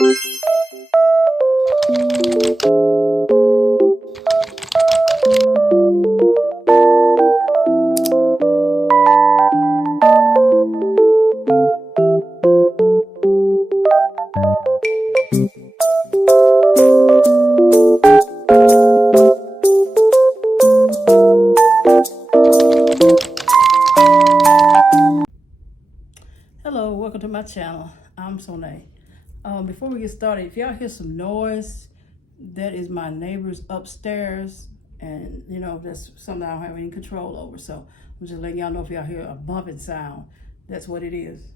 Hello, welcome to my channel. I'm Sone. Before we get started, if y'all hear some noise, that is my neighbors upstairs, and you know, that's something I don't have any control over. So I'm just letting y'all know if y'all hear a bumping sound, that's what it is.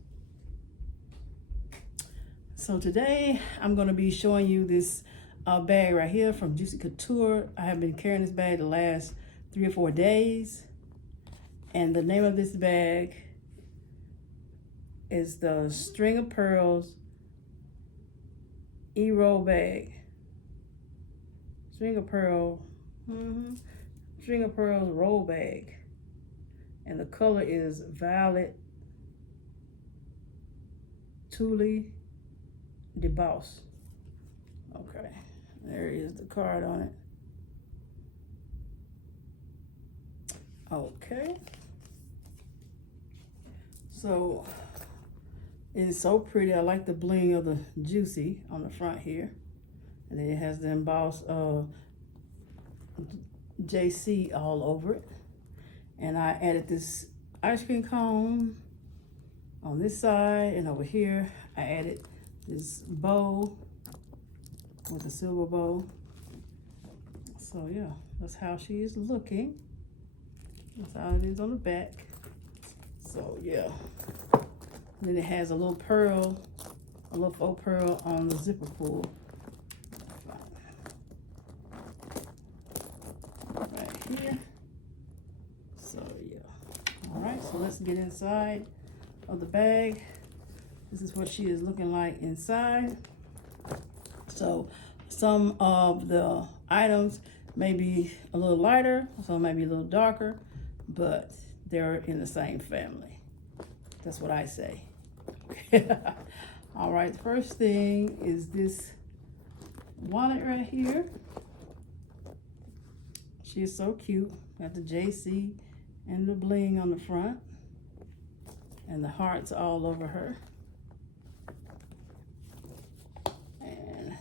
So today I'm going to be showing you this bag right here from Couture. I have been carrying this bag the last 3 or 4 days, and the name of this bag is the String of Pearls E-roll bag. String of Pearls roll bag. And the color is Violet Tulle DeBoss. Okay, there is the card on it. Okay. So it is so pretty. I like the bling of the Juicy on the front here. And then it has the embossed JC all over it. And I added this ice cream cone on this side, and over here I added this bow with a silver bow. So yeah, that's how she is looking. That's how it is on the back. So yeah. Then it has a little pearl, a little faux pearl on the zipper pull. Right here. So yeah. All right, so let's get inside of the bag. This is what she is looking like inside. So some of the items may be a little lighter, some may be a little darker, but they're in the same family. That's what I say. All right, the first thing is this wallet right here. She is so cute. Got the JC and the bling on the front, and the hearts all over her. And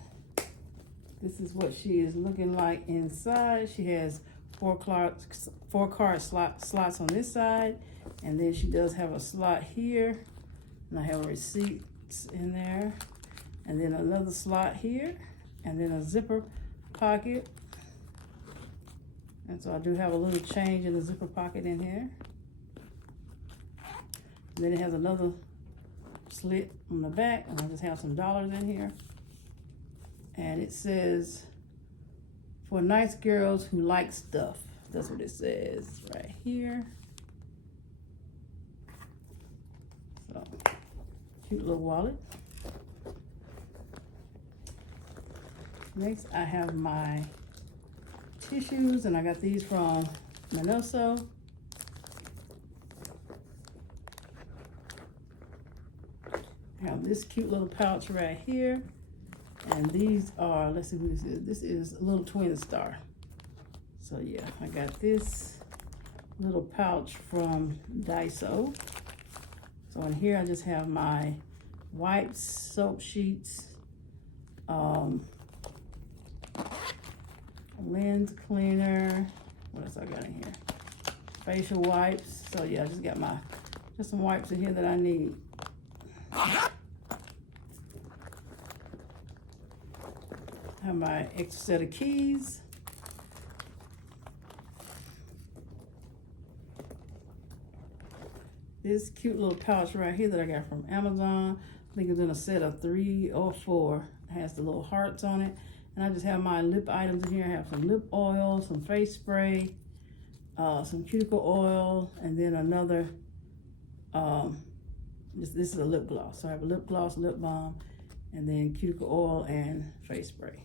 this is what she is looking like inside. She has four card slots on this side, and then she does have a slot here. And I have receipts in there, and then another slot here, and then a zipper pocket. And so I do have a little change in the zipper pocket in here. And then it has another slit on the back, and I just have some dollars in here. And it says, for nice girls who like stuff. That's what it says right here. So, cute little wallet. Next, I have my tissues, and I got these from Minoso. I have this cute little pouch right here, and these are, let's see who this is. This is a little twin star. So yeah, I got this little pouch from Daiso. So in here I just have my wipes, soap sheets, lens cleaner. What else I got in here? Facial wipes. So yeah, I just got just some wipes in here that I need. I have my extra set of keys. This cute little pouch right here that I got from Amazon. I think it's in a set of 3 or 4. It has the little hearts on it. And I just have my lip items in here. I have some lip oil, some face spray, some cuticle oil, and then another, this is a lip gloss. So I have a lip gloss, lip balm, and then cuticle oil and face spray.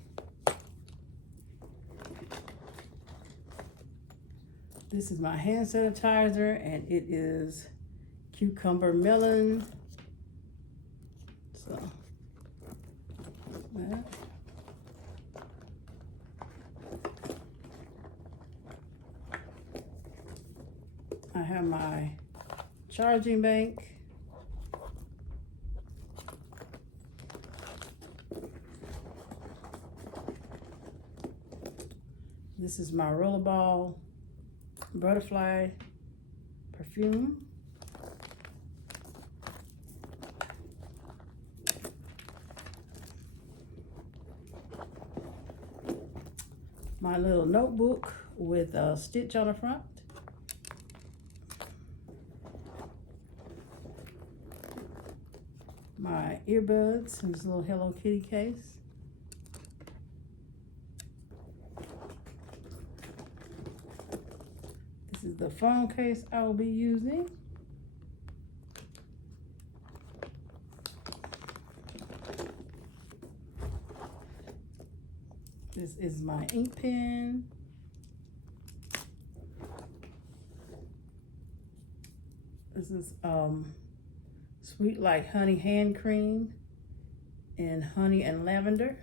This is my hand sanitizer, and it is cucumber melon. So that. I have my charging bank. This is my rollerball butterfly perfume. My little notebook with a stitch on the front. My earbuds in this little Hello Kitty case. This is the phone case I will be using. This is my ink pen. This is Sweet Like Honey hand cream in honey and lavender.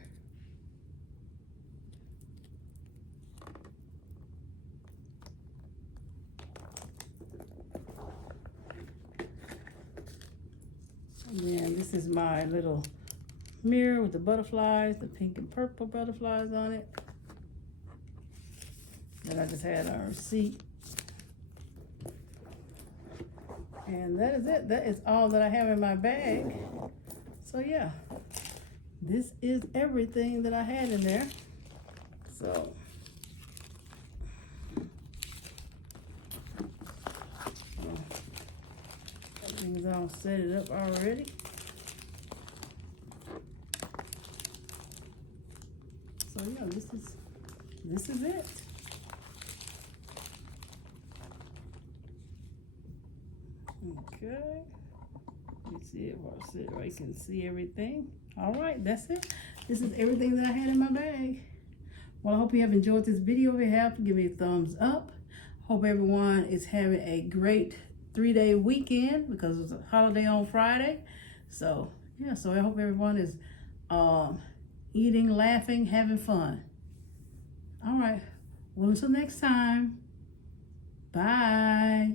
And then this is my little mirror with the butterflies, the pink and purple butterflies on it. Then I just had a receipt. And that is it. That is all that I have in my bag. So yeah, this is everything that I had in there. So everything's all set it up already. So yeah, this is it. Okay, let me see if I sit where I can see everything. All right, that's it. This is everything that I had in my bag. Well, I hope you have enjoyed this video. If you have, give me a thumbs up. Hope everyone is having a great 3-day weekend because it's a holiday on Friday. So yeah, so I hope everyone is eating, laughing, having fun. All right, well, until next time, bye.